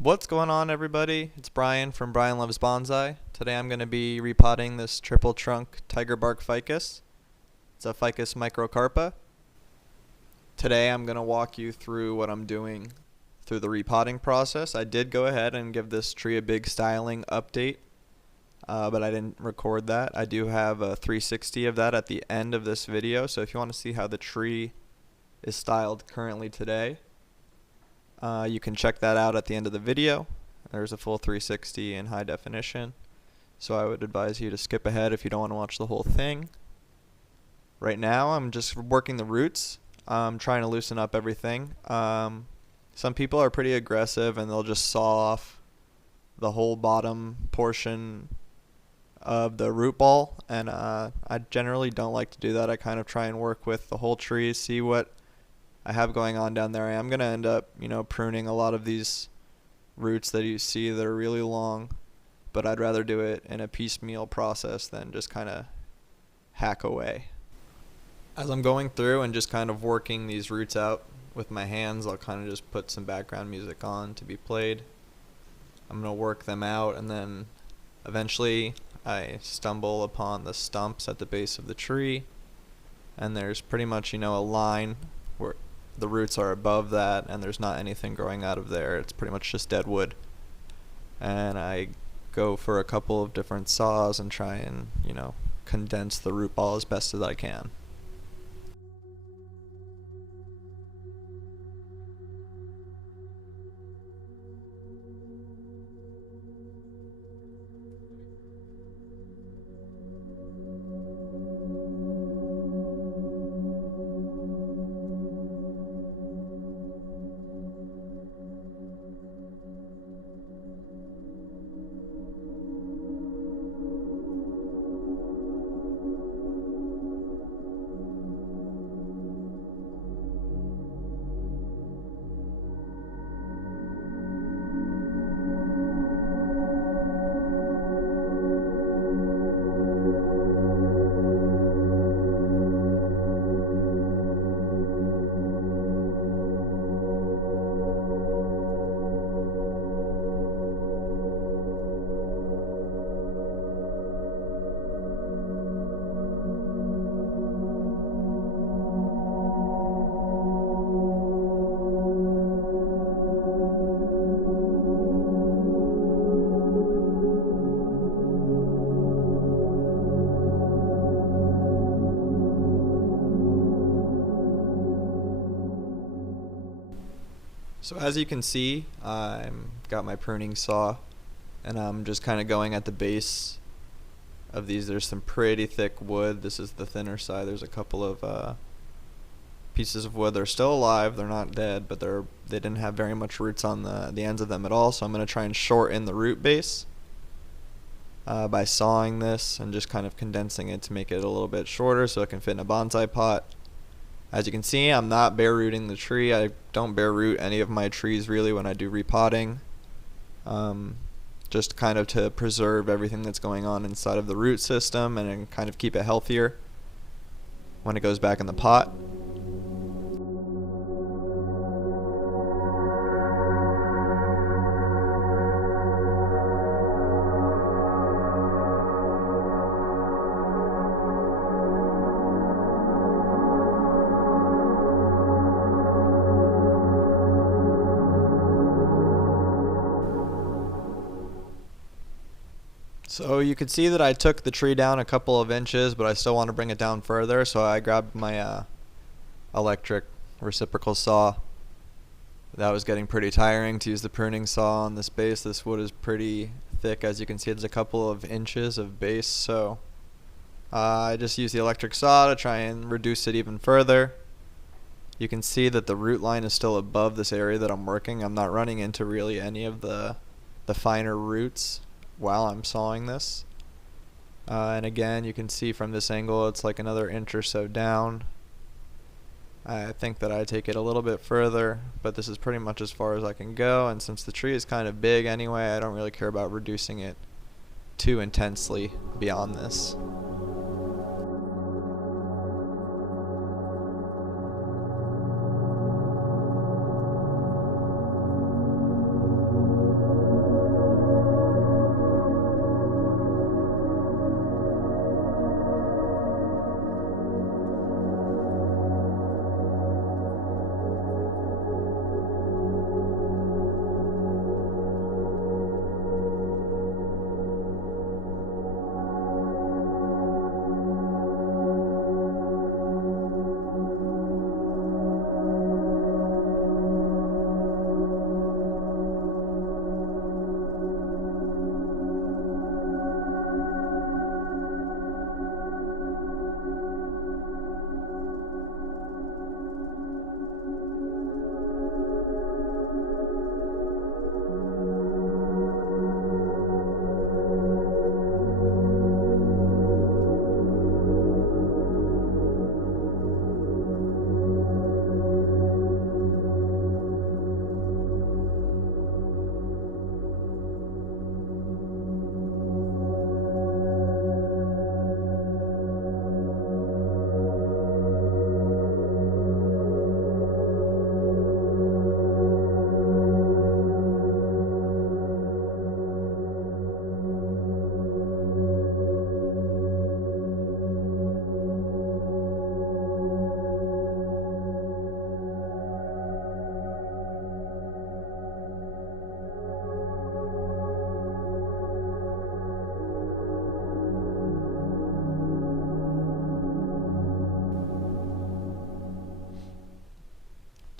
What's going on, everybody? It's Brian from Brian Loves Bonsai. Today I'm going to be repotting this triple trunk Tiger Bark Ficus. It's a Ficus microcarpa. Today I'm going to walk you through what I'm doing through the repotting process. I did go ahead and give this tree a big styling update, but I didn't record that. I do have a 360 of that at the end of this video, so if you want to see how the tree is styled currently today, you can check that out at the end of the video. There's a full 360 in high definition, so I would advise you to skip ahead if you don't want to watch the whole thing. Right now I'm just working the roots. I'm trying to loosen up everything. Some people are pretty aggressive and they'll just saw off the whole bottom portion of the root ball, and I generally don't like to do that. I kind of try and work with the whole tree, see what I have going on down there. I am going to end up, pruning a lot of these roots that you see that are really long, but I'd rather do it in a piecemeal process than just kind of hack away. As I'm going through and just kind of working these roots out with my hands, I'll kind of just put some background music on to be played. I'm going to work them out, and then eventually I stumble upon the stumps at the base of the tree, and there's pretty much, a line where the roots are above that and there's not anything growing out of there. It's pretty much just dead wood. And I go for a couple of different saws and try and, condense the root ball as best as I can. So as you can see, I've got my pruning saw, and I'm just kind of going at the base of these. There's some pretty thick wood. This is the thinner side. There's a couple of pieces of wood. They're still alive. They're not dead, but they didn't have very much roots on the ends of them at all. So I'm going to try and shorten the root base by sawing this and just kind of condensing it to make it a little bit shorter so it can fit in a bonsai pot. As you can see, I'm not bare rooting the tree. I don't bare root any of my trees really when I do repotting, just kind of to preserve everything that's going on inside of the root system and kind of keep it healthier when it goes back in the pot. So you could see that I took the tree down a couple of inches, but I still want to bring it down further, so I grabbed my electric reciprocal saw. That was getting pretty tiring to use the pruning saw on this base. This wood is pretty thick. As you can see, there's a couple of inches of base, so I just used the electric saw to try and reduce it even further. You can see that the root line is still above this area that I'm working. I'm not running into really any of the finer roots while I'm sawing this. And again, you can see from this angle it's like another inch or so down. I think that I take it a little bit further, but this is pretty much as far as I can go, and since the tree is kind of big anyway, I don't really care about reducing it too intensely beyond this.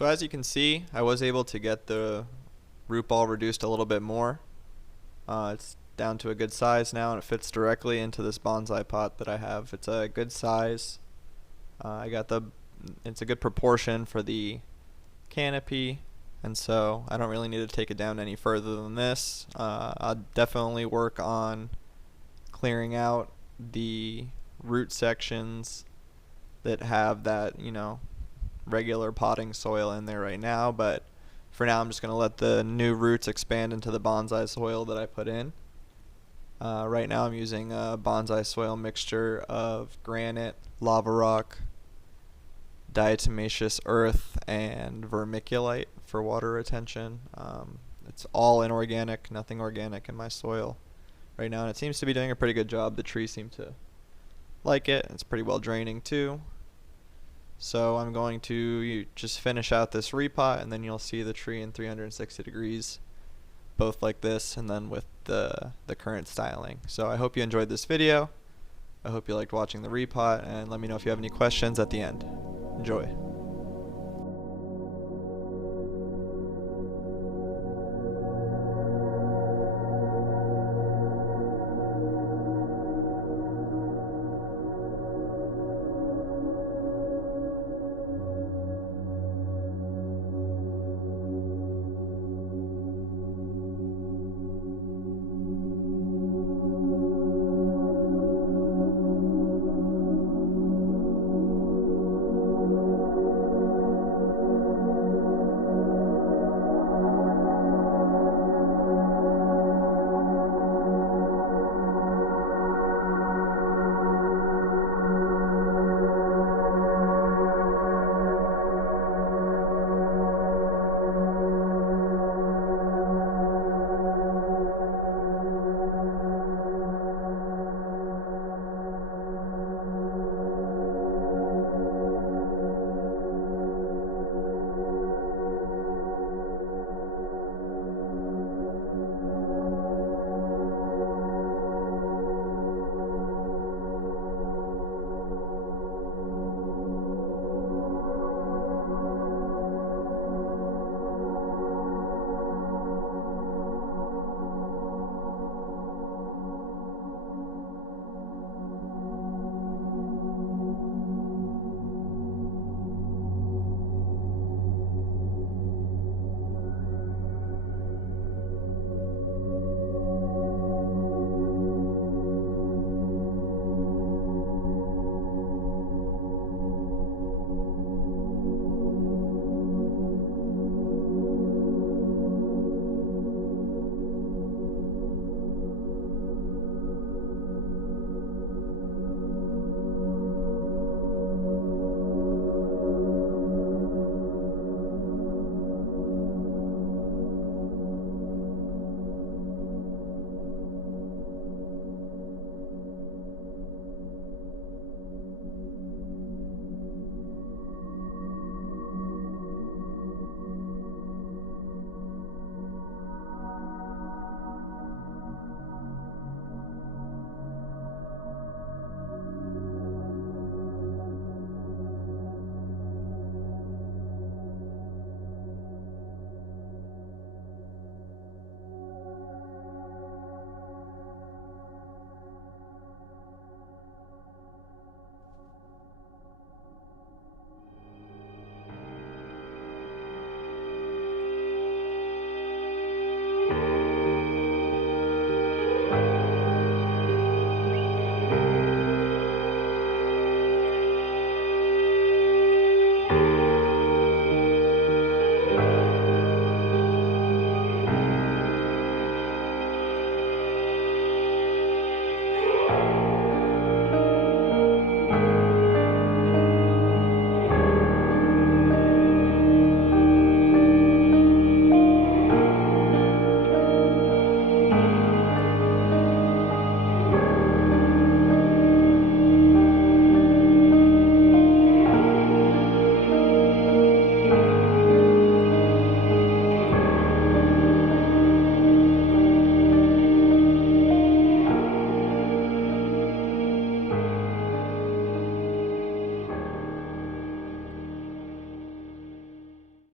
So as you can see, I was able to get the root ball reduced a little bit more. It's down to a good size now, and it fits directly into this bonsai pot that I have. It's a good size. It's a good proportion for the canopy, and so I don't really need to take it down any further than this. I'll definitely work on clearing out the root sections that have that, regular potting soil in there right now, but for now I'm just going to let the new roots expand into the bonsai soil that I put in. Right now I'm using a bonsai soil mixture of granite, lava rock, diatomaceous earth, and vermiculite for water retention. It's all inorganic, nothing organic in my soil right now, and it seems to be doing a pretty good job. The trees seem to like it. It's pretty well draining too. So I'm going to just finish out this repot, and then you'll see the tree in 360 degrees, both like this and then with the current styling. So I hope you enjoyed this video. I hope you liked watching the repot, and let me know if you have any questions at the end. Enjoy.